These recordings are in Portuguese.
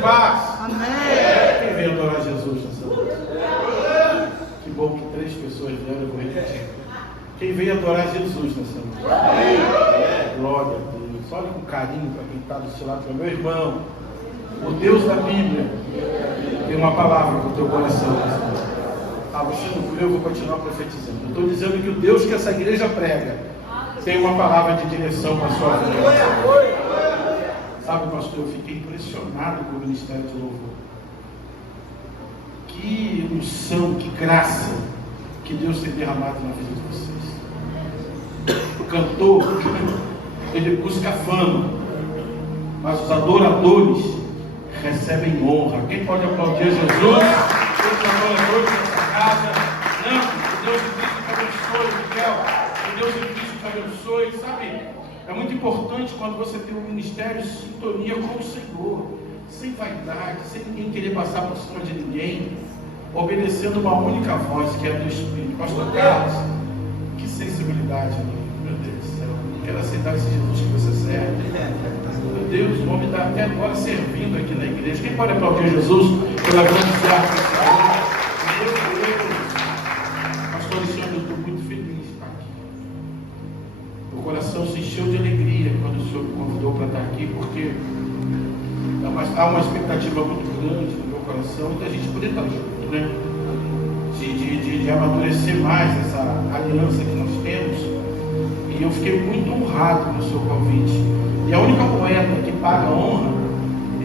paz. Amém. Quem veio adorar Jesus nessa noite? Que bom que 3 pessoas vieram, eu vou repetir. Quem veio adorar Jesus nessa noite? Glória a Deus. Olha com carinho para quem está do seu lado, meu irmão. O Deus da Bíblia tem uma palavra para o teu coração. Você não crê, eu vou continuar profetizando. Eu estou dizendo que o Deus que essa igreja prega tem uma palavra de direção para a sua vida. Sabe, pastor, eu fiquei impressionado com o ministério de louvor. Que unção, que graça que Deus tem derramado na vida de vocês. O cantor, ele busca fama, mas os adoradores recebem honra. Quem pode aplaudir Jesus? Os adoradores dessa casa. Não, que Deus de Cristo te abençoe, Miguel. Que Deus de Cristo te abençoe. Sabe, é muito importante quando você tem um ministério em sintonia com o Senhor, sem vaidade, sem ninguém querer passar por cima de ninguém, obedecendo uma única voz, que é a do Espírito. Pastor Carlos, que sensibilidade, meu Deus do céu. Eu quero aceitar esse Jesus que você serve. Meu Deus, o homem está até agora servindo aqui na igreja. Quem pode aplaudir Jesus pela grande serva do Senhor? Meu Deus, pastor Alexandre, eu estou muito feliz de estar aqui. O coração se encheu de alegria quando o Senhor me convidou para estar aqui, porque há uma expectativa muito grande no meu coração da gente poder estar junto, né? De amadurecer mais essa aliança que nós temos. E eu fiquei muito honrado no seu convite. E a única moeda que paga a honra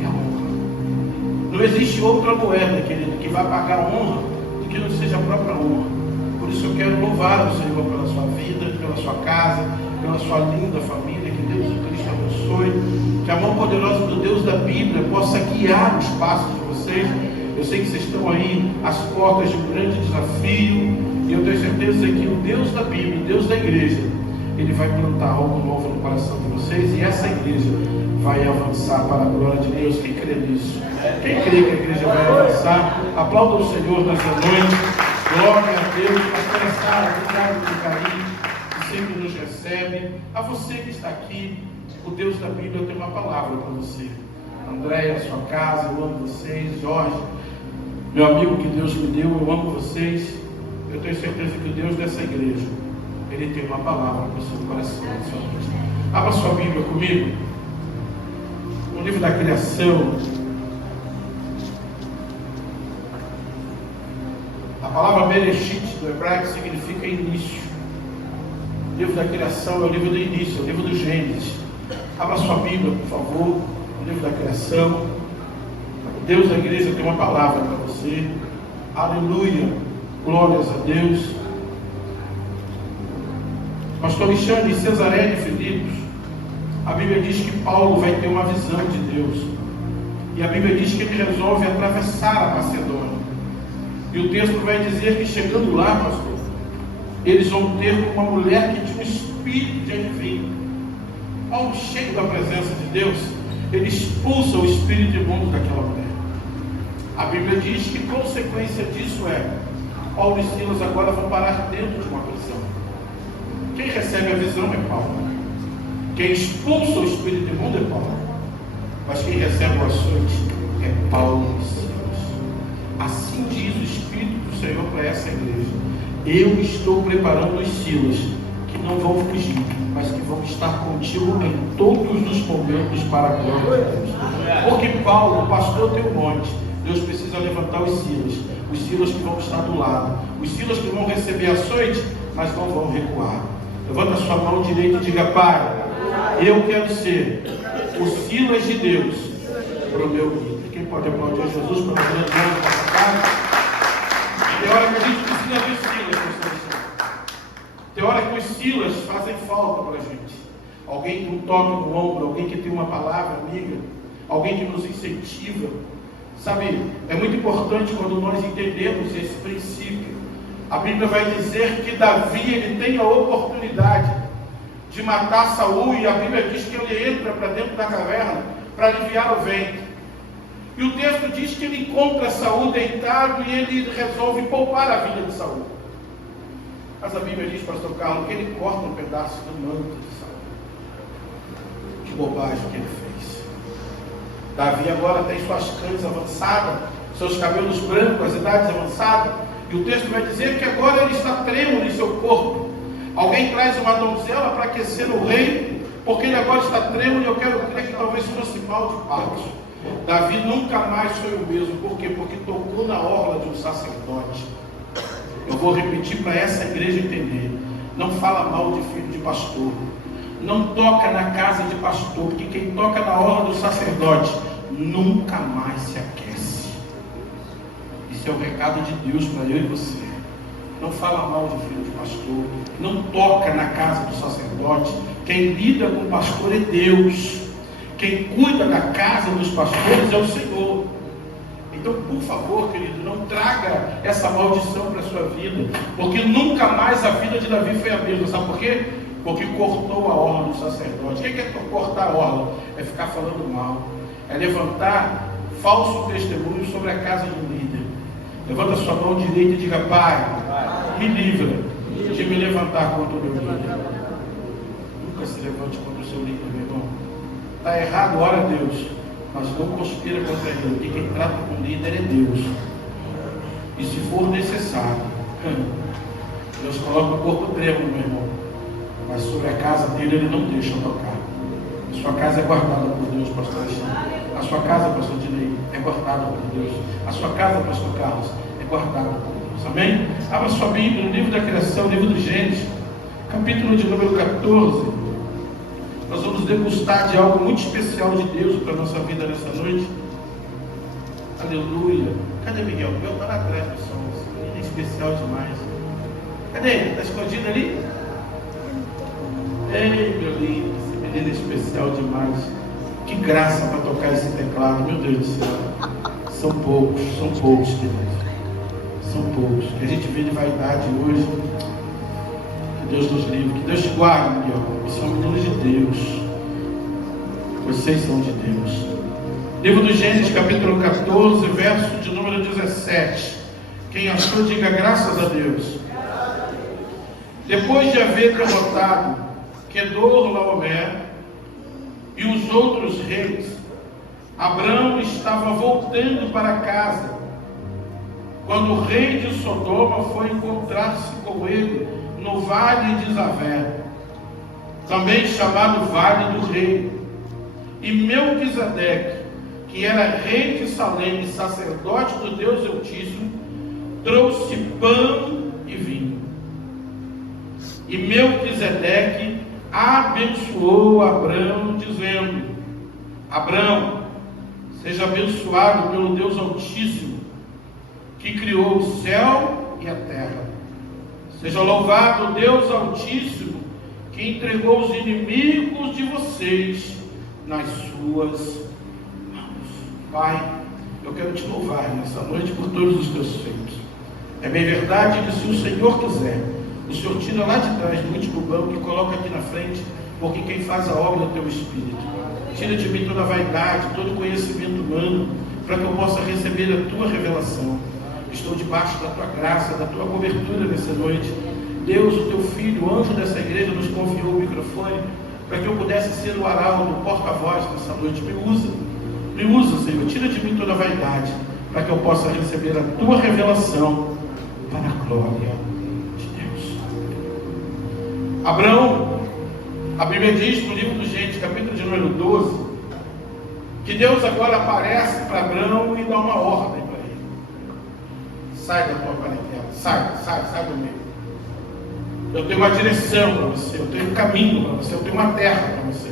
é a honra. Não existe outra moeda, querido, que vai pagar a honra do que não seja a própria honra. Por isso eu quero louvar o Senhor pela sua vida, pela sua casa, pela sua linda família. Que Deus e Cristo abençoe. Que a mão poderosa do Deus da Bíblia possa guiar os passos de vocês. Eu sei que vocês estão aí às portas de um grande desafio. E eu tenho certeza que o Deus da Bíblia, o Deus da igreja, Ele vai plantar algo novo no coração de vocês. E essa igreja vai avançar para a glória de Deus. Quem crê nisso? Quem crê que a igreja vai avançar? Aplauda o Senhor nessa noite. Glória a Deus. Pastora Sara, obrigado pelo carinho que sempre nos recebe. A você que está aqui, o Deus da Bíblia tem uma palavra para você. Andréia, sua casa, eu amo vocês. Jorge, meu amigo que Deus me deu, eu amo vocês. Eu tenho certeza que o Deus dessa igreja, Ele tem uma palavra para o seu coração. Abra sua Bíblia comigo. No livro da criação. A palavra Bereshit do hebraico significa início. O livro da criação é o livro do início, é o livro do Gênesis. Abra sua Bíblia, por favor. No livro da criação. Deus da igreja tem uma palavra para você. Aleluia. Glórias a Deus. Pastor Alexandre, em Cesareia de Filipos, a Bíblia diz que Paulo vai ter uma visão de Deus. E a Bíblia diz que ele resolve atravessar a Macedônia. E o texto vai dizer que chegando lá, pastor, eles vão ter uma mulher que tinha um espírito de adivinho. Paulo, cheio da presença de Deus, ele expulsa o espírito imundo daquela mulher. A Bíblia diz que consequência disso é Paulo e Silas agora vão parar dentro de uma prisão. Quem recebe a visão é Paulo. Quem expulsa o espírito imundo é Paulo. Mas quem recebe o açoite é Paulo e Silas. Assim diz o Espírito do Senhor para essa igreja: eu estou preparando os Silas, que não vão fugir, mas que vão estar contigo em todos os momentos para a glória de Deus. Porque Paulo, o pastor tem um monte. Deus precisa levantar os Silas que vão estar do lado, os Silas que vão receber açoite, mas não vão recuar. Levanta a sua mão direita e diga: Pai, eu quero ser o Silas de Deus para o meu vida. Quem pode aplaudir a Jesus pela grande honra dessa casa? Tem hora que a gente precisa ver Silas. Tem hora que os Silas fazem falta para a gente. Alguém que um toque no ombro, alguém que tem uma palavra amiga, alguém que nos incentiva. Sabe, é muito importante quando nós entendemos esse princípio. A Bíblia vai dizer que Davi, ele tem a oportunidade de matar Saul, e a Bíblia diz que ele entra para dentro da caverna para aliviar o vento. E o texto diz que ele encontra Saul deitado e ele resolve poupar a vida de Saul. Mas a Bíblia diz, pastor Carlos, que ele corta um pedaço do manto de Saul. Que bobagem que ele fez. Davi agora tem suas cães avançadas, seus cabelos brancos, as idades avançadas. E o texto vai dizer que agora ele está trêmulo em seu corpo. Alguém traz uma donzela para aquecer o rei, porque ele agora está trêmulo, e eu quero crer que talvez fosse mal de parto. Davi nunca mais foi o mesmo. Por quê? Porque tocou na orla de um sacerdote. Eu vou repetir para essa igreja entender. Não fala mal de filho de pastor. Não toca na casa de pastor, porque quem toca na orla do sacerdote nunca mais se aquece. Isso é o recado de Deus para eu e você. Não fala mal de filho de pastor. Não toca na casa do sacerdote. Quem lida com o pastor é Deus. Quem cuida da casa dos pastores é o Senhor. Então, por favor, querido, não traga essa maldição para a sua vida, porque nunca mais a vida de Davi foi a mesma. Sabe por quê? Porque cortou a orla do sacerdote. O que é cortar a orla? É ficar falando mal. É levantar falso testemunho sobre a casa do líder. Levanta a sua mão direita e diga: Pai, me livra de me levantar contra o meu líder. Nunca se levante contra o seu líder, meu irmão. Está errado, ora a Deus, mas não conspira contra ele, porque quem trata com o líder é Deus. E se for necessário, Deus coloca o corpo trêmulo, meu irmão, mas sobre a casa dele ele não deixa tocar. A sua casa é guardada por Deus, pastor Alexandre. A sua casa, pastor Dinei, é guardada por Deus. A sua casa, pastor Carlos, é guardada por Deus. Amém? Abra sua Bíblia no livro da criação, livro do Gênesis, capítulo de número 14. Nós vamos degustar de algo muito especial de Deus para a nossa vida nessa noite. Aleluia. Cadê Miguel? Miguel está lá atrás, pessoal. Esse menino é especial demais. Cadê ele? Está escondido ali? Ei, meu lindo, esse menino é especial demais. Que graça para tocar esse teclado, meu Deus do céu. São poucos, queridos. São poucos. Que a gente vê de vaidade hoje. Que Deus nos livre. Que Deus te guarde, Miguel. São meninos de Deus. Vocês são de Deus. Livro do Gênesis, capítulo 14, verso de número 17. Quem achou, diga graças a Deus. Depois de haver derrotado Quedorlaomer e os outros reis, Abrão estava voltando para casa, quando o rei de Sodoma foi encontrar-se com ele no vale de Zavé, também chamado Vale do Rei. E Melquisedeque, que era rei de Salém e sacerdote do Deus Altíssimo, trouxe pão e vinho. E Melquisedeque abençoou Abrão, dizendo: Abrão, seja abençoado pelo Deus Altíssimo, que criou o céu e a terra. Seja louvado o Deus Altíssimo, que entregou os inimigos de vocês nas suas mãos. Pai, eu quero te louvar nessa noite por todos os teus feitos. É bem verdade que, se o Senhor quiser, o Senhor tira lá de trás do último banco e coloca aqui na frente, porque quem faz a obra é o teu Espírito. Tira de mim toda a vaidade, todo conhecimento humano, para que eu possa receber a tua revelação. Estou debaixo da tua graça, da tua cobertura nessa noite. Deus, o teu filho, o anjo dessa igreja, nos confiou o microfone para que eu pudesse ser o arauto, o porta-voz nessa noite. Me usa, Senhor. Tira de mim toda a vaidade, para que eu possa receber a tua revelação para a glória de Deus. Abraão, a Bíblia diz no livro do Gênesis, capítulo de número 12, que Deus agora aparece para Abraão e dá uma ordem para ele: sai da tua parentela, sai do meio. Eu tenho uma direção para você, eu tenho um caminho para você, eu tenho uma terra para você.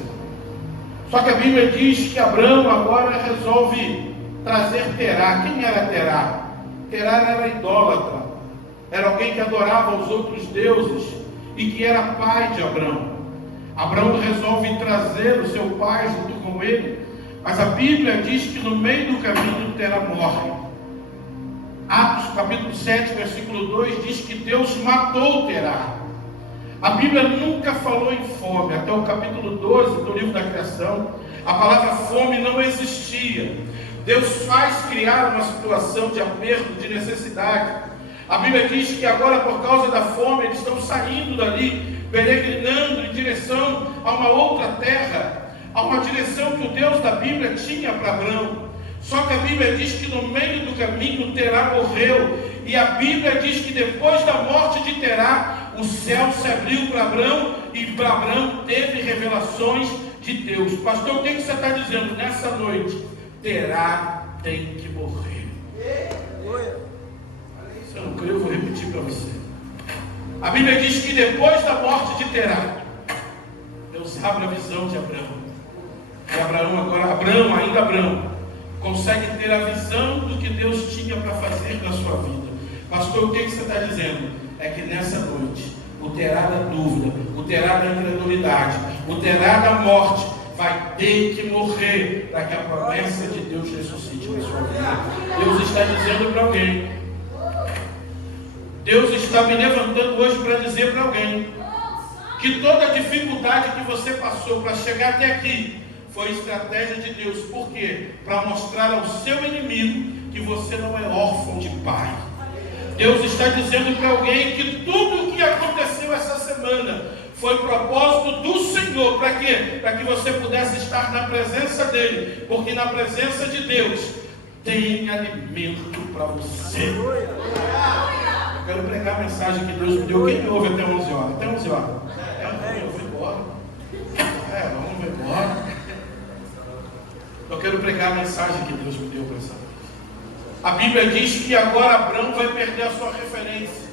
Só que a Bíblia diz que Abraão agora resolve trazer Terá. Quem era Terá? Terá era idólatra, era alguém que adorava os outros deuses e que era pai de Abraão. Abraão resolve trazer o seu pai junto com ele, mas a Bíblia diz que no meio do caminho Terá morre. Atos capítulo 7, versículo 2 diz que Deus matou Terá. A Bíblia nunca falou em fome. Até o capítulo 12 do livro da criação, a palavra fome não existia. Deus faz criar uma situação de aperto, de necessidade. A Bíblia diz que agora, por causa da fome, eles estão saindo dali, peregrinando em direção a uma outra terra. Há uma direção que o Deus da Bíblia tinha para Abraão. Só que a Bíblia diz que no meio do caminho Terá morreu. E a Bíblia diz que depois da morte de Terá, o céu se abriu para Abraão. E para Abraão teve revelações de Deus. Pastor, o que você está dizendo nessa noite? Terá tem que morrer. Se eu não creio, eu vou repetir para você. A Bíblia diz que depois da morte de Terá, Deus abre a visão de Abraão. E Abraão, ainda Abraão, consegue ter a visão do que Deus tinha para fazer na sua vida. Pastor, o que você está dizendo? É que nessa noite, o Terá da dúvida, o Terá da incredulidade, o Terá da morte, vai ter que morrer para que a promessa de Deus ressuscite na sua vida. Deus está dizendo para alguém. Deus está me levantando hoje para dizer para alguém que toda a dificuldade que você passou para chegar até aqui foi estratégia de Deus. Por quê? Para mostrar ao seu inimigo que você não é órfão de pai. Deus está dizendo para alguém que tudo o que aconteceu essa semana foi propósito do Senhor. Para quê? Para que você pudesse estar na presença dEle. Porque na presença de Deus tem alimento para você. Eu quero pregar a mensagem que Deus me deu. Quem me ouve até 11 horas? Até 11 horas. Eu vou embora. Vamos embora. Eu quero pregar a mensagem que Deus me deu para essa noite. A Bíblia diz que agora Abraão vai perder a sua referência.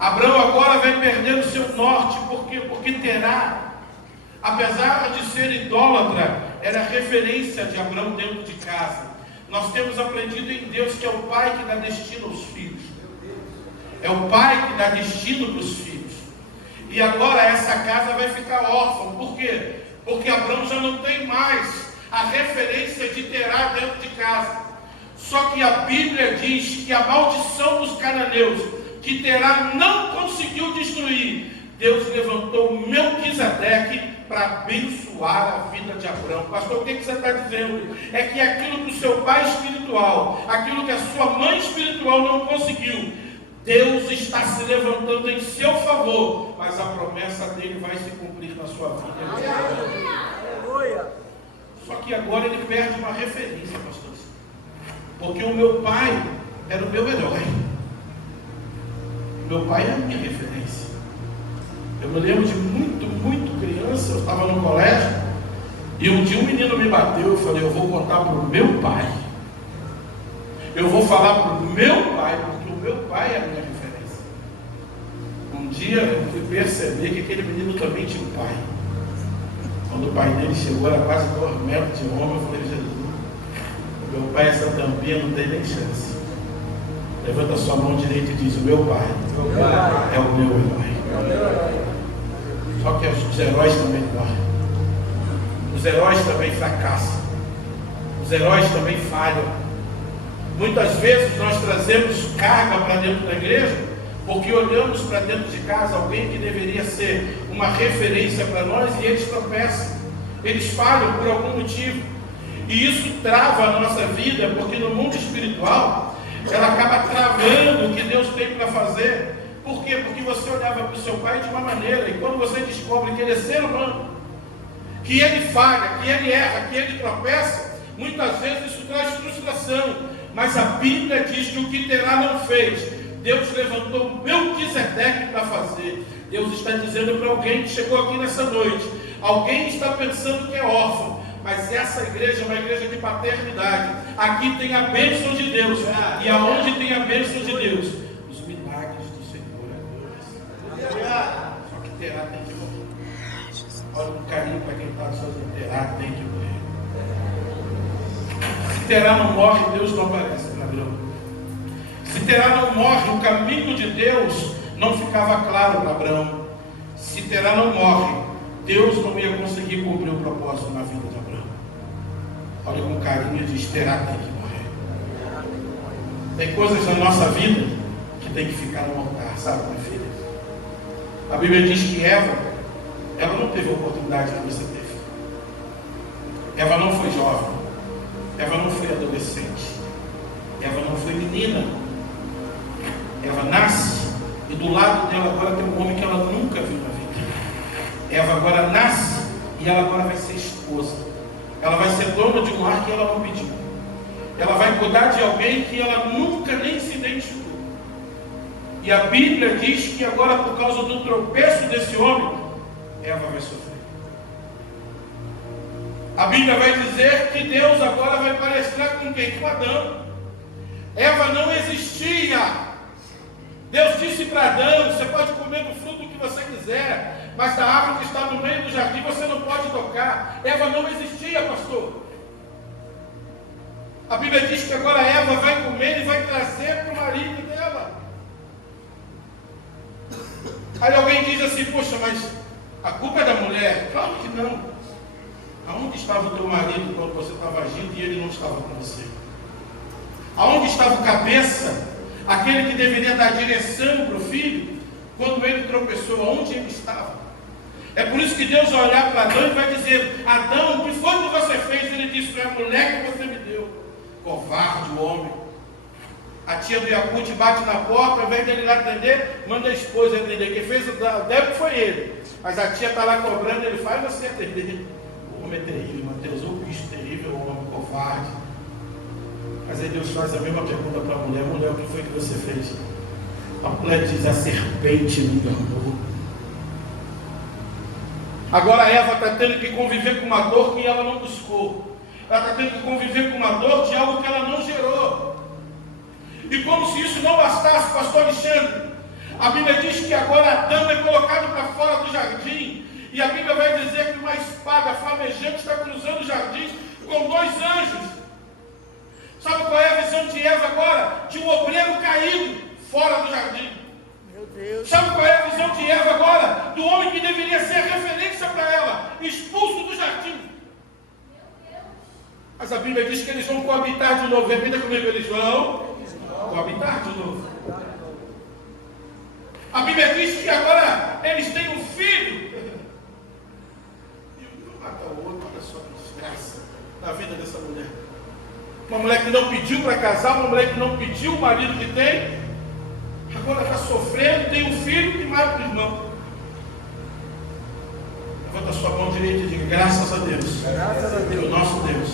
Abraão agora vai perder o seu norte. Por quê? Porque Terá, apesar de ser idólatra, era referência de Abraão dentro de casa. Nós temos aprendido em Deus que é o pai que dá destino aos filhos. É o pai que dá destino para os filhos. E agora essa casa vai ficar órfã. Por quê? Porque Abraão já não tem mais a referência de Terá dentro de casa. Só que a Bíblia diz que a maldição dos cananeus, que Terá não conseguiu destruir, Deus levantou Melquisedeque para abençoar a vida de Abraão. Pastor, o que você está dizendo? É que aquilo que o seu pai espiritual, aquilo que a sua mãe espiritual não conseguiu, Deus está se levantando em seu favor, mas a promessa dele vai se cumprir na sua vida. Aleluia. Só que agora ele perde uma referência, pastor. Porque o meu pai era o meu herói. Meu pai é a minha referência. Eu me lembro de muito criança, eu estava no colégio, e um dia um menino me bateu, eu falei, eu vou contar para o meu pai. Eu vou falar para o meu pai, porque o meu pai é a minha referência. Um dia eu fui perceber que aquele menino também tinha um pai. Quando o pai dele chegou, era quase 2 metros de homem, eu falei, Jesus, meu pai, essa tampinha não tem nem chance. Levanta a sua mão direita e diz, o meu pai é o meu herói. Só que os heróis também morrem. Os heróis também fracassam. Os heróis também falham. Muitas vezes nós trazemos carga para dentro da igreja, porque olhamos para dentro de casa alguém que deveria ser uma referência para nós e eles tropeçam. Eles falham por algum motivo. E isso trava a nossa vida, porque no mundo espiritual, ela acaba travando o que Deus tem para fazer. Por quê? Porque você olhava para o seu pai de uma maneira, e quando você descobre que ele é ser humano, que ele falha, que ele erra, que ele tropeça, muitas vezes isso traz frustração. Mas a Bíblia diz que o que Terá não fez, Deus levantou Melquisedeque para fazer. Deus está dizendo para alguém que chegou aqui nessa noite, alguém está pensando que é órfão, mas essa igreja é uma igreja de paternidade. Aqui tem a bênção de Deus. E aonde tem a bênção de Deus? Os milagres do Senhor. Só que Terá tem que morrer. Olha com carinho para quem está dizendo, Terá tem que morrer. Se Terá não morre, Deus não aparece para Abraão. Se Terá não morre, o caminho de Deus não ficava claro para Abraão. Se Terá não morre, Deus não ia conseguir cumprir o propósito na vida de Abraão. Olha com carinho e diz, Terá tem que morrer. Tem coisas na nossa vida que tem que ficar no altar, sabe, minha filha? A Bíblia diz que Eva, ela não teve a oportunidade que você teve. Eva não foi jovem. Eva não foi adolescente. Eva não foi menina. Eva nasce e do lado dela agora tem um homem que ela nunca viu na vida. Eva agora nasce e ela agora vai ser esposa esposa. Ela vai ser dona de um lar que ela não pediu. Ela vai cuidar de alguém que ela nunca nem se identificou. E a Bíblia diz que agora, por causa do tropeço desse homem, Eva vai sofrer. A Bíblia vai dizer que Deus agora vai palestrar com quem? Com Adão. Eva não existia. Deus disse para Adão: você pode comer do fruto que você quiser, mas da árvore que está no meio do jardim você não pode tocar. Eva não existia, pastor. A Bíblia diz que agora Eva vai comer e vai trazer para o marido dela. Aí alguém diz assim: poxa, mas a culpa é da mulher? Claro que não. Aonde estava o teu marido quando você estava agindo e ele não estava com você? Aonde estava o cabeça? Aquele que deveria dar direção para o filho, quando ele tropeçou, aonde ele estava? É por isso que Deus vai olhar para Adão e vai dizer: Adão, o que foi que você fez? Ele disse: foi a mulher que você me deu. Covarde, o homem. A tia do Iacute bate na porta, ao invés dele ir lá atender, manda a esposa atender. Quem fez o débito foi ele. Mas a tia está lá cobrando, ele faz você atender. O homem é terrível, Mateus, o bicho terrível, o homem covarde. Mas aí Deus faz a mesma pergunta para a mulher: mulher, o que foi que você fez? A mulher diz: a serpente me enganou. Agora a Eva está tendo que conviver com uma dor que ela não buscou. Ela está tendo que conviver com uma dor de algo que ela não gerou. E como se isso não bastasse, pastor Alexandre, a Bíblia diz que agora Adão é colocado para fora do jardim. E a Bíblia vai dizer que uma espada flamejante está cruzando o jardim com dois anjos. Sabe qual é a visão de Eva agora? De um obreiro caído fora do jardim. Meu Deus. Sabe qual é a visão de Eva agora? Do homem que deveria ser referência para ela, expulso do jardim. Mas a Bíblia diz que eles vão coabitar de novo. Repita comigo: eles vão coabitar de novo. A Bíblia diz que agora eles têm um filho. E um mata o outro. Olha só que desgraça na vida dessa mulher. Uma mulher que não pediu para casar, uma mulher que não pediu o marido que tem, agora está sofrendo, tem um filho que mata o irmão. Levanta a sua mão direita e diga: graças a Deus. Graças a Deus. O nosso Deus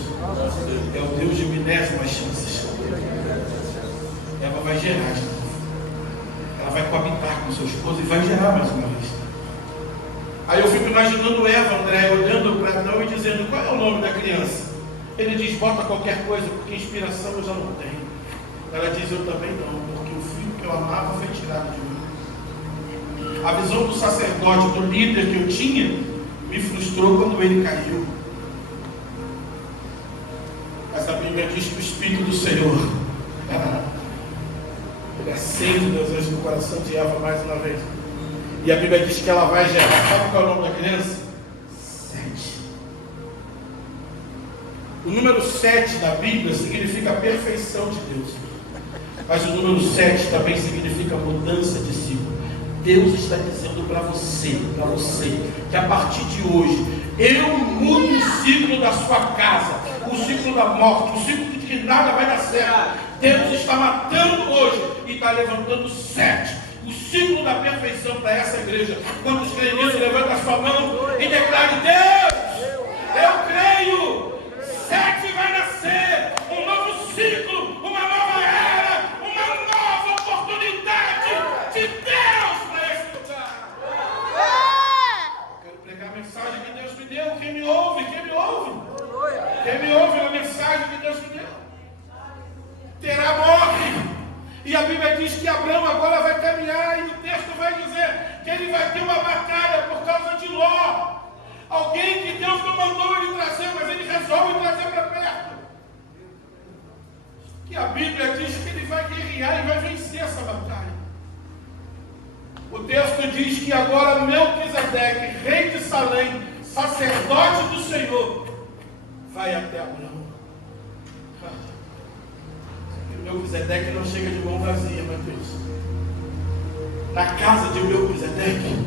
é o Deus de milésimas chances. Ela vai gerar de novo. Ela vai coabitar com seu esposo e vai gerar mais uma vez. Aí eu fico imaginando Eva, André, olhando para Adão e dizendo: qual é o nome da criança? Ele diz: bota qualquer coisa, porque inspiração eu já não tenho. Ela diz: eu também não, porque o filho que eu amava foi tirado de mim. A visão do sacerdote, do líder que eu tinha, me frustrou quando ele caiu. Mas a Bíblia diz que o Espírito do Senhor ele acende o desejo no coração de Eva mais uma vez. E a Bíblia diz que ela vai gerar. Sabe qual é o nome da criança? 7. O número 7 da Bíblia significa a perfeição de Deus. Mas o número 7 também significa mudança de ciclo. Deus está dizendo para você, que a partir de hoje, eu mudo o ciclo da sua casa, o ciclo da morte, o ciclo de que nada vai dar certo. Deus está matando hoje e está levantando 7. O ciclo da perfeição para essa igreja. Quantos creem nisso? Levanta a sua mão e declare: Deus, eu creio. 7 vai nascer, um novo ciclo, uma nova era, uma nova oportunidade de Deus para esse lugar. Eu quero pregar a mensagem que Deus me deu. Quem me ouve? Quem me ouve? Quem me ouve na mensagem que Deus me deu? Terá morte. E a Bíblia diz que Abraão agora vai caminhar, e o texto vai dizer que ele vai ter uma batalha por causa de Ló. Alguém que Deus não mandou ele trazer, mas ele resolve trazer para perto. Que a Bíblia diz que ele vai guerrear e vai vencer essa batalha. O texto diz que agora Melquisedeque, rei de Salém, sacerdote do Senhor, vai até Abraão. Melquisedeque não chega de mão vazia, meu Deus. Na casa de Melquisedeque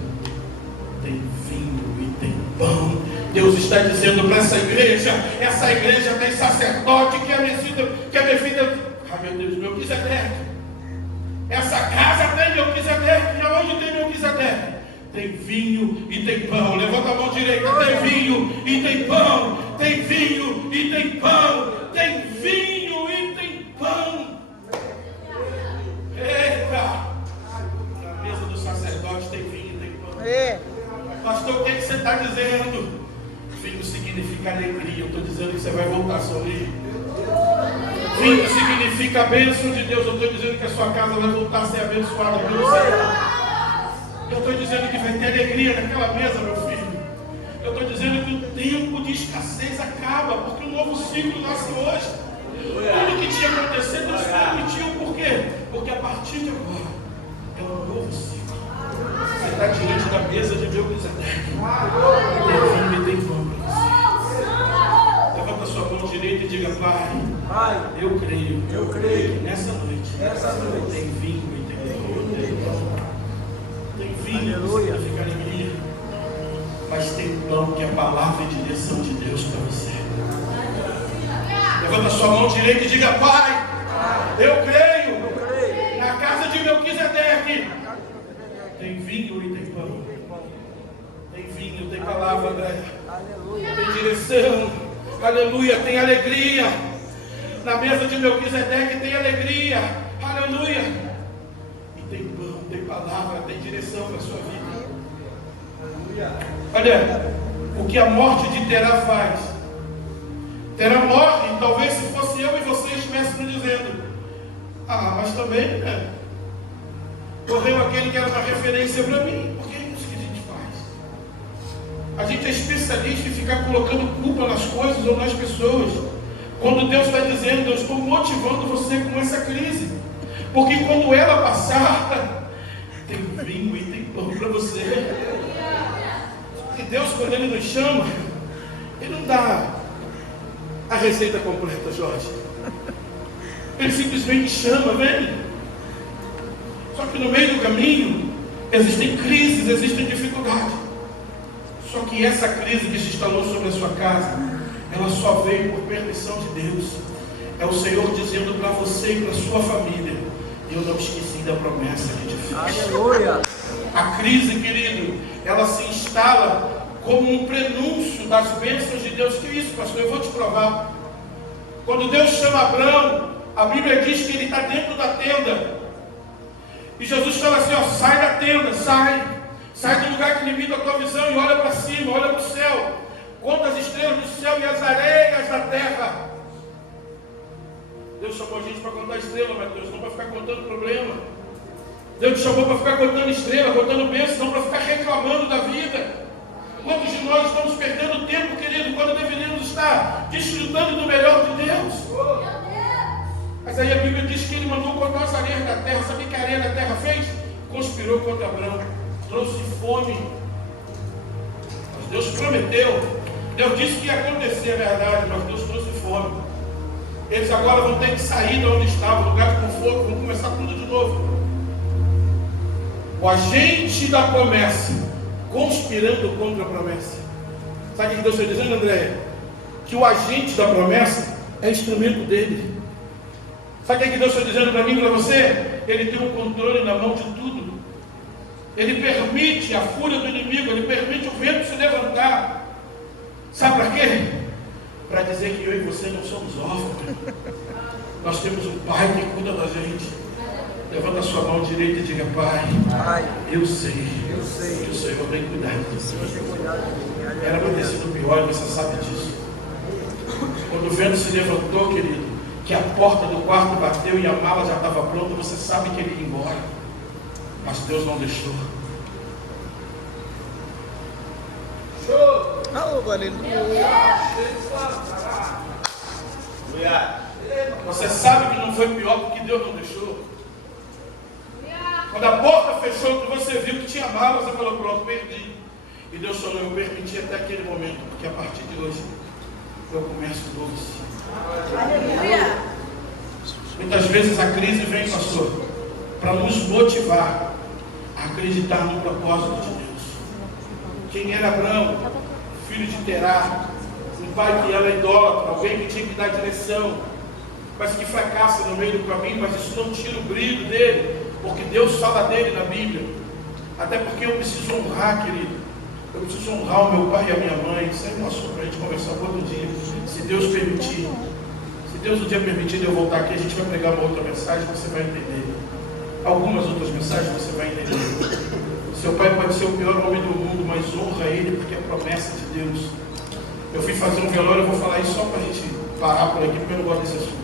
tem vinho e tem pão. Deus está dizendo para essa igreja tem sacerdote que é medida, meu Deus, Melquisedeque. Essa casa tem Melquisedeque. E aonde tem Melquisedeque? tem vinho e tem pão. Levanta a mão direita, tem vinho e tem pão. Tem vinho e tem pão. Tem vinho e tem pão. Eita! Na mesa do sacerdote tem vinho e tem pão. Pastor, o que você está dizendo? Vinho significa alegria. Eu estou dizendo que você vai voltar a sorrir. Vinho significa a bênção de Deus. Eu estou dizendo que a sua casa vai voltar a ser abençoada pelo Senhor. Eu estou dizendo que vai ter alegria naquela mesa, meu filho. Eu estou dizendo que o tempo de escassez acaba, porque um novo ciclo nasce hoje. Tudo que tinha acontecido, Deus permitiu. Por quê? Porque a partir de agora é um novo ciclo. Você está diante da mesa de Melquisedeque. Tem vinho e tem pão para você. Levanta a sua mão direita e diga: Pai, eu creio que nessa noite tem vinho e tem pão. Tem vinho que significa alegria, mas tem pão que é a palavra de direção de Deus para você. Levanta a sua mão direita e diga: Pai, eu creio na casa de Melquisedeque tem vinho e tem pão. Tem vinho, tem palavra, André. Tem direção, aleluia, tem alegria. Na mesa de Melquisedeque tem alegria, aleluia. Tem pão, tem palavra, tem direção para a sua vida. Olha, o que a morte de Terá faz. Terá morre, talvez se fosse eu e você estivéssemos dizendo: mas também, né? Morreu aquele que era uma referência para mim. Porque é isso que a gente faz. A gente é especialista em ficar colocando culpa nas coisas ou nas pessoas. Quando Deus está dizendo: eu estou motivando você com essa crise. Porque quando ela passar, tem vinho e tem pão para você. E Deus, quando Ele nos chama, Ele não dá a receita completa, Jorge. Ele simplesmente chama, vem. Só que no meio do caminho, existem crises, existem dificuldades. Só que essa crise que se instalou sobre a sua casa, ela só veio por permissão de Deus. É o Senhor dizendo para você e para a sua família: eu não esqueci da promessa que te fiz. Aleluia. A crise, querido, ela se instala como um prenúncio das bênçãos de Deus. Que isso, pastor? Eu vou te provar. Quando Deus chama Abraão, a Bíblia diz que ele está dentro da tenda. E Jesus fala assim: sai da tenda, sai do lugar que limita a tua visão e olha para cima, olha para o céu. Conta as estrelas do céu e as areias da terra. Deus chamou a gente para contar estrela, Mateus, não para ficar contando problema. Deus te chamou para ficar contando estrela, contando bênçãos, não para ficar reclamando da vida. Quantos de nós estamos perdendo tempo, querido, quando deveríamos estar desfrutando do melhor de Deus? Mas aí a Bíblia diz que Ele mandou contar as areias da terra. Sabe o que a areia da terra fez? Conspirou contra Abraão, trouxe fome. Mas Deus prometeu. Deus disse que ia acontecer, é verdade, mas Deus trouxe fome. Eles agora vão ter que sair de onde estavam, lugar de conforto, vão começar tudo de novo. O agente da promessa conspirando contra a promessa. Sabe o que Deus está dizendo, André? Que o agente da promessa é instrumento dele. Sabe o que Deus está dizendo para mim e para você? Ele tem o controle na mão de tudo. Ele permite a fúria do inimigo, ele permite o vento se levantar. Sabe para quê? Para dizer que eu e você não somos órfãos. Nós temos um Pai que cuida da gente. Levanta a sua mão direita e diga: Pai, eu sei que o Senhor tem cuidado de você. Era para ter sido pior, e você sabe disso. Quando o vento se levantou, querido, que a porta do quarto bateu e a mala já estava pronta, você sabe que ele ia embora. Mas Deus não deixou. Você sabe que não foi pior porque Deus não deixou. Quando a porta fechou, que você viu que tinha mala, você falou: pronto, perdi. E Deus falou: eu permiti até aquele momento, porque a partir de hoje eu começo um novo ciclo. Aleluia. Muitas vezes a crise vem, pastor, para nos motivar a acreditar no propósito de Deus. Quem era Abraão? Filho de Terá, um pai que era idólatra, alguém que tinha que dar direção, mas que fracassa no meio do caminho. Mas isso não tira o brilho dele, porque Deus fala dele na Bíblia. Até porque eu preciso honrar, querido. Eu preciso honrar o meu pai e a minha mãe. Isso é um assunto para a gente conversar outro dia. Se Deus permitir. Se Deus um dia permitir de eu voltar aqui, a gente vai pregar uma outra mensagem, você vai entender. Algumas outras mensagens você vai entender. Seu pai pode ser o pior homem do mundo, mas honra ele porque é promessa de Deus. Eu fui fazer um velório, eu vou falar isso só para a gente parar por aqui, porque eu não gosto desse assunto.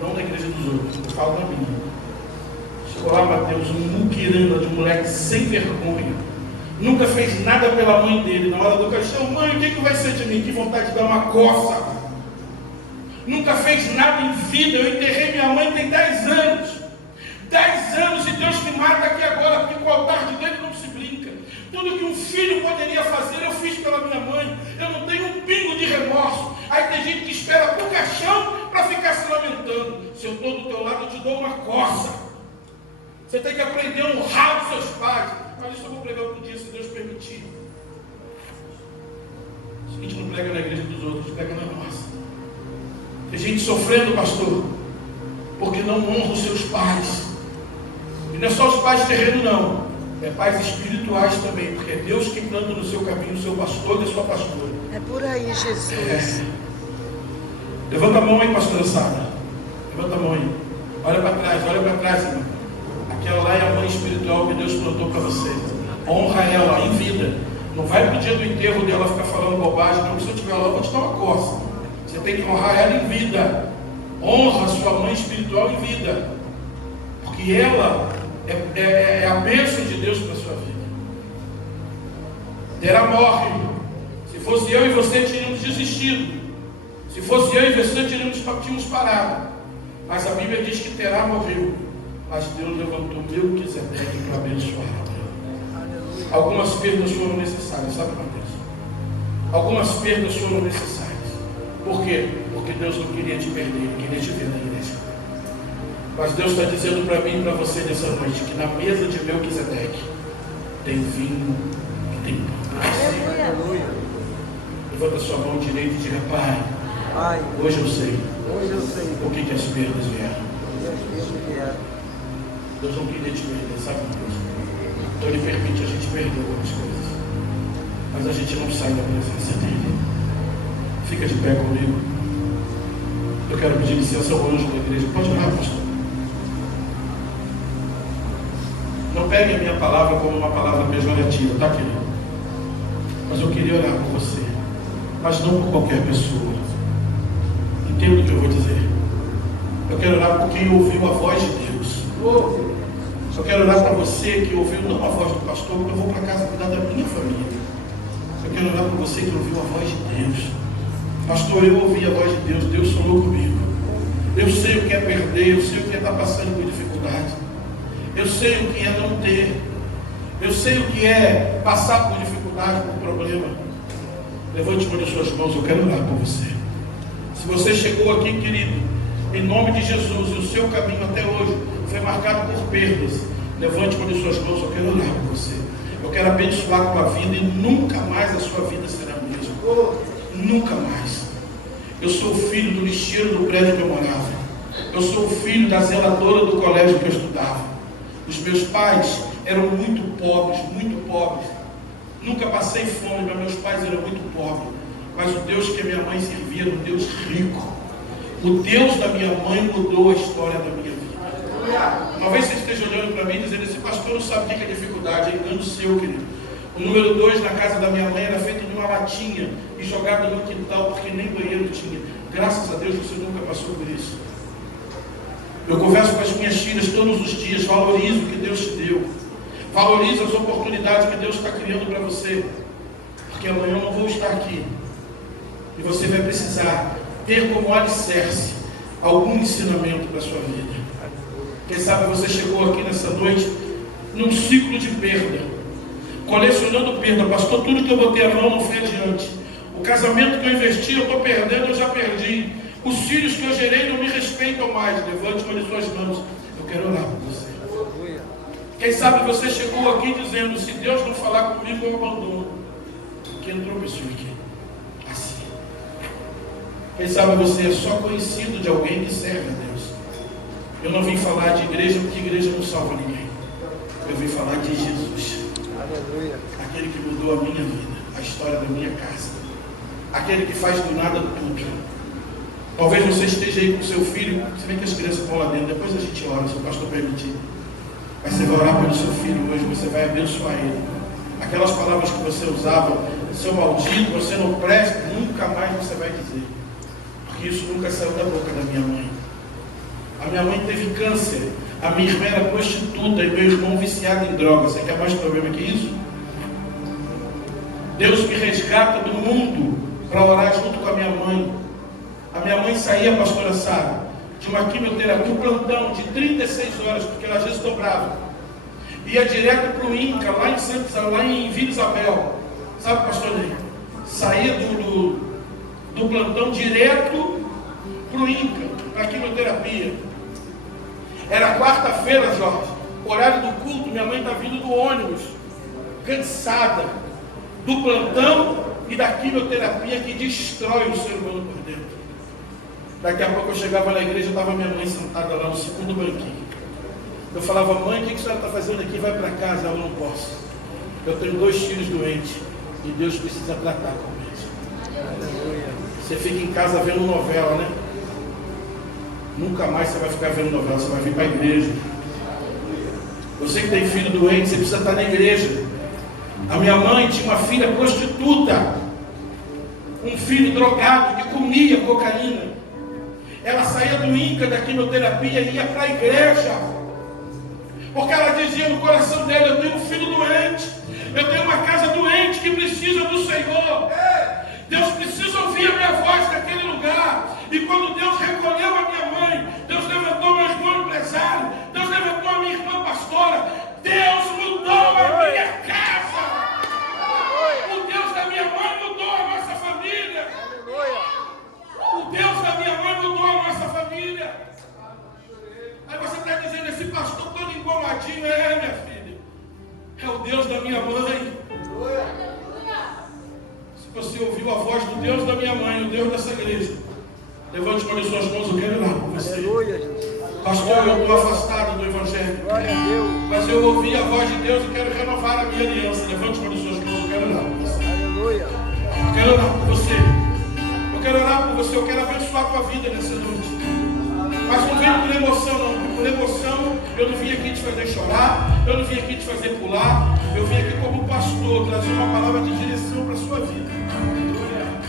Não da igreja dos outros, eu falo da minha. Chegou lá, Mateus, um muquirana de um moleque sem vergonha. Nunca fez nada pela mãe dele. Na hora do caixão, mãe, o que vai ser de mim? Que vontade de dar uma coça. Nunca fez nada em vida. Eu enterrei minha mãe tem 10 anos. 10 anos e Deus me mata aqui agora, porque com o altar de Deus não se brinca. Tudo que um filho poderia fazer, eu fiz pela minha mãe. Eu não tenho um pingo de remorso. Aí tem gente que espera por caixão para ficar se lamentando. Se eu estou do teu lado, eu te dou uma coça. Você tem que aprender a honrar os seus pais. Mas isso eu vou pregar outro dia, se Deus permitir. A gente não prega na igreja dos outros, a gente prega na nossa. Tem gente sofrendo, pastor, porque não honra os seus pais. E não é só os pais terrenos, não. É pais espirituais também, porque é Deus que planta no seu caminho o seu pastor e a sua pastora. É por aí, Jesus. Levanta a mão aí, pastora Sara. Levanta a mão aí. Olha para trás, irmão. Aquela lá é a mãe espiritual que Deus plantou para você. Honra ela em vida. Não vai pro dia do enterro dela ficar falando bobagem, não. Se eu estiver lá, eu vou te dar uma coça. Você tem que honrar ela em vida. Honra a sua mãe espiritual em vida. Porque ela é a bênção de Deus para a sua vida. Terá morre. Se fosse eu e você, teríamos desistido. Se fosse eu e você, tínhamos parado. Mas a Bíblia diz que Terá morreu. Mas Deus levantou Melquisedeque para abençoar. Algumas perdas foram necessárias, sabe, Mateus? Algumas perdas foram necessárias. Por quê? Porque Deus não queria te perder, Ele queria te ver na igreja. Mas Deus está dizendo para mim e para você nessa noite que na mesa de Melquisedeque tem vinho e tem pão. Levanta sua mão direita e diga: Pai, hoje eu sei por que as perdas vieram. Deus não queria te perder, sabe, Deus? Então Ele permite a gente perder algumas coisas. Mas a gente não sai da presença dEle. Fica de pé comigo. Eu quero pedir licença ao anjo da igreja. Pode orar, pastor. Não pegue a minha palavra como uma palavra pejorativa, tá, querido? Mas eu queria orar por você. Mas não por qualquer pessoa. Entenda o que eu vou dizer. Eu quero orar por quem ouviu a voz de Deus. Eu quero orar para você que ouviu não a voz do pastor, porque eu vou para casa cuidar da minha família. Eu quero orar para você que ouviu a voz de Deus. Pastor, eu ouvi a voz de Deus, Deus falou comigo. Eu sei o que é perder, eu sei o que é estar passando por dificuldade. Eu sei o que é não ter. Eu sei o que é passar por dificuldade, por problema. Levante uma de suas mãos, eu quero orar por você. Se você chegou aqui, querido, em nome de Jesus, e o seu caminho até hoje foi marcado por perdas, levante uma de suas mãos, eu quero orar por você. Eu quero abençoar a tua vida e nunca mais a sua vida será a mesma. Nunca mais. Eu sou filho do lixeiro do prédio que eu morava. Eu sou filho da zeladora do colégio que eu estudava. Os meus pais eram muito pobres, muito pobres. Nunca passei fome, mas meus pais eram muito pobres. Mas o Deus que a minha mãe servia era um Deus rico. O Deus da minha mãe mudou a história da minha vida. Talvez você esteja olhando para mim e dizendo: esse pastor não sabe o que é dificuldade. É engano seu, querido. O número 2 na casa da minha mãe era feito de uma latinha e jogado no quintal, porque nem banheiro tinha. Graças a Deus você nunca passou por isso. Eu converso com as minhas filhas todos os dias. Valorizo o que Deus te deu. Valorizo as oportunidades que Deus está criando para você. Porque amanhã eu não vou estar aqui. E você vai precisar ter como alicerce algum ensinamento para a sua vida. Quem sabe você chegou aqui nessa noite num ciclo de perda, colecionando perda. Pastor, tudo que eu botei a mão não foi adiante. O casamento que eu investi, eu estou perdendo, eu já perdi. Os filhos que eu gerei não me respeitam mais. Levante uma de suas mãos. Eu quero orar por você. Quem sabe você chegou aqui dizendo: se Deus não falar comigo, eu abandono. Porque entrou pessoa aqui assim. Quem sabe você é só conhecido de alguém que serve a Deus. Eu não vim falar de igreja, porque igreja não salva ninguém. Eu vim falar de Jesus. Aleluia. Aquele que mudou a minha vida, a história da minha casa. Aquele que faz do nada tudo. Talvez você esteja aí com seu filho, se bem que as crianças estão lá dentro, depois a gente ora, se o pastor permitir. Mas você vai orar pelo seu filho hoje, você vai abençoar ele. Aquelas palavras que você usava, seu maldito, você não presta, nunca mais você vai dizer. Porque isso nunca saiu da boca da minha mãe. A minha mãe teve câncer, a minha irmã era prostituta e meu irmão viciado em drogas. Você quer mais problema que isso? Deus me resgata do mundo para orar junto com a minha mãe. A minha mãe saía, pastora Sara, de uma quimioterapia, um plantão de 36 horas, porque ela às vezes dobrava. Ia direto para o INCA, lá em Vila Isabel. Sabe, pastor Ney? Saía do plantão direto para o INCA, para a quimioterapia. Era quarta-feira, Jorge, horário do culto, minha mãe está vindo do ônibus, cansada, do plantão e da quimioterapia que destrói o ser humano por dentro. Daqui a pouco eu chegava na igreja, estava minha mãe sentada lá no segundo banquinho. Eu falava, mãe, o que a senhora está fazendo aqui? Vai para casa. Eu não posso. Eu tenho 2 filhos doentes e Deus precisa tratar com eles. Você fica em casa vendo novela, né? Nunca mais você vai ficar vendo novela, você vai vir para a igreja. Você que tem filho doente, você precisa estar na igreja. A minha mãe tinha uma filha prostituta, um filho drogado que comia cocaína. Ela saía do INCA, da quimioterapia, e ia para a igreja, porque ela dizia no coração dela, eu tenho um filho doente, eu tenho uma casa doente que precisa do Senhor. Deus precisa ouvir a minha voz naquele lugar. E quando Deus recolheu a minha mãe, Deus levantou meu irmão empresário, Deus levantou a minha irmã pastora, Deus mudou a minha casa. O Deus da minha mãe mudou a nossa família. O Deus da minha mãe mudou a nossa família. Aí você está dizendo, esse pastor todo engomadinho, minha filha, é o Deus da minha mãe. Se você ouviu a voz do Deus da minha mãe, o Deus dessa igreja, levante uma de suas mãos, eu quero ir lá com você. Aleluia, Jesus. Pastor, eu estou afastado do Evangelho, Glória a Deus. mas eu ouvi a voz de Deus e quero renovar a minha aliança. Levante uma de suas mãos, eu quero ir lá com você. Aleluia. Eu quero orar por você. Eu quero orar por você. Eu quero abençoar a tua vida nessa noite. Mas não venho por emoção, não. Porque por emoção eu não vim aqui te fazer chorar. Eu não vim aqui te fazer pular. Eu vim aqui como pastor trazer uma palavra de direção para a sua vida.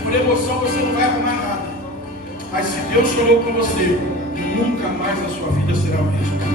Por emoção você não vai arrumar nada. Mas se Deus falou com você, nunca mais a sua vida será a mesma.